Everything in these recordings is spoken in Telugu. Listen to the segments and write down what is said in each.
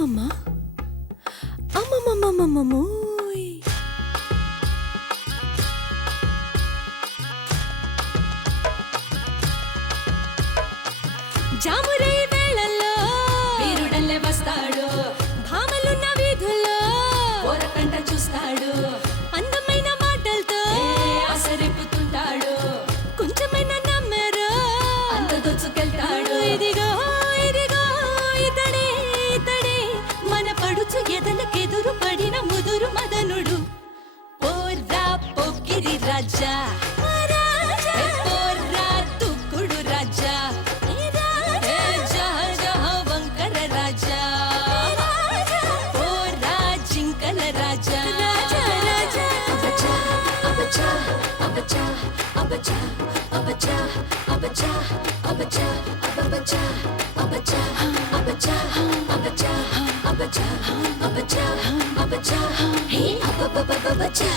అమ్మమ్మమ్మ అమ్మమ్మమ్మమ్మమ్మోయ్ జామురై వేళల్లో వీరుడల్లే వస్తాడు భామలున్న వీధుల్లో ఓరకంట చూస్తాడు అందమైన మాటలతో ఆసరిపుతుంటాడు కొంచెమైన నమ్మరు అంత దొచ్చుకెళ్తాడు ఇదిగో ఇదిగో ఇతడే ఇతడే మన పడుచు ఎదలకెదురు పడిన ముదురు మదనుడు పోర్రా పొక్కిరి రాజా పోర్రా తుక్కుడు రాజా రాజా పోర్రా జింకల రాజా అబచా అబచా అబచా అబచా అబచా అబచా అబచా అబచా అబచా అబచా అబచా అబచా అబచా అబచా హే అబబబబచా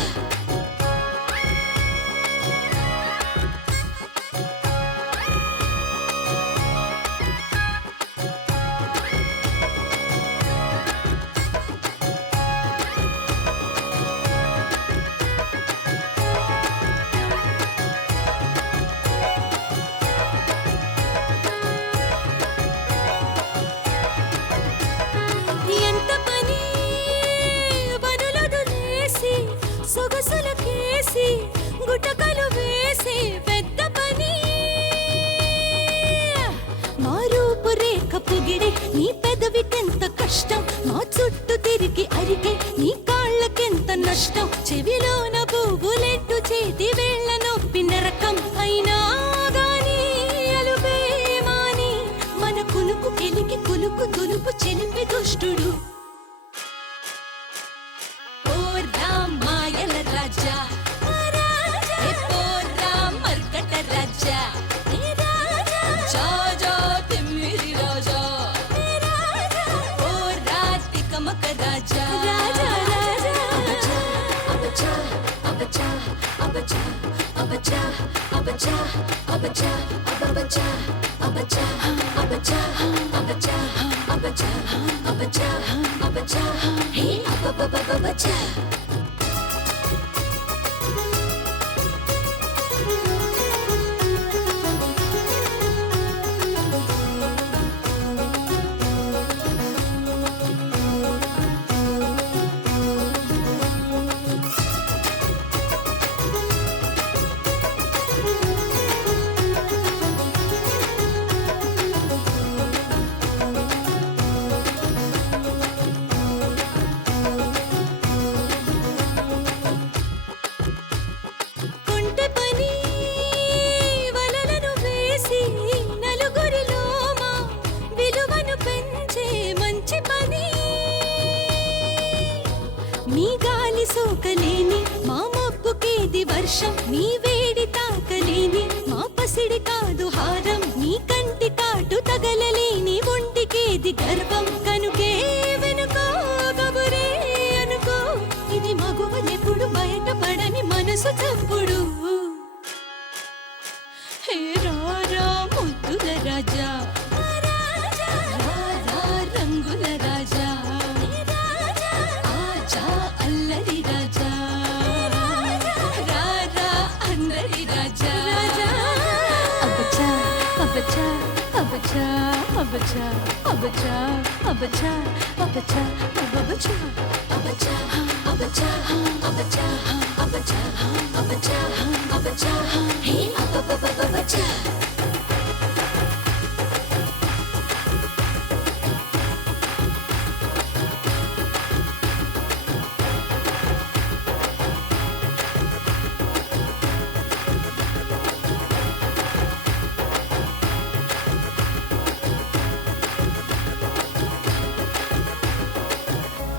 సొగసులకేసి గుటకలు వేసి పెద్ద పని మా రూపు రేఖ పొగిడే నీ పెదవికెంత కష్టం మా చుట్టూ తిరిగి అరిగే నీ కాళ్ళకెంత నష్టం చెవిలోన పువ్వులెట్టు చేతి వేళ్ళ నొప్పి నరకం అయినా గాని అలుపే మాని మన కులుకు కెలికి కులుకు దులుపు చెలిపి దుష్టుడు మాయల రాజా పోర్రా మర్కట రాజా జాజా తిమ్మిరి రాజా పోర్రా తికమక రాజా అబచా అబచా అబచా అబచా అబచా అబచా అబచా అబచా అబచా అబచా అబచా అబచా అబచా హే అబబబబచా మీ గాలి సోకలేని మా మబ్బుకేది వర్షం మీ వేడి తాకలేని మా పసిడి కాదు హారం మీ కంటి కాటు తగలలేని ఒంటికేది గర్వం కనుకే వెనుకో కబురే అనుకో ఇది మగువలెప్పుడు బయటపడని మనసు చప్పుడు హే రారా ముద్దుల రాజా రంగుల రాజా అల్లరి రాజా రారా అందరి రాజా అబచా అబచా అబచా అబచా అబచా అబచా అబచా అబచా అబచా అబచా అబచా అబచా అబచా అబచా హే అబబబబచా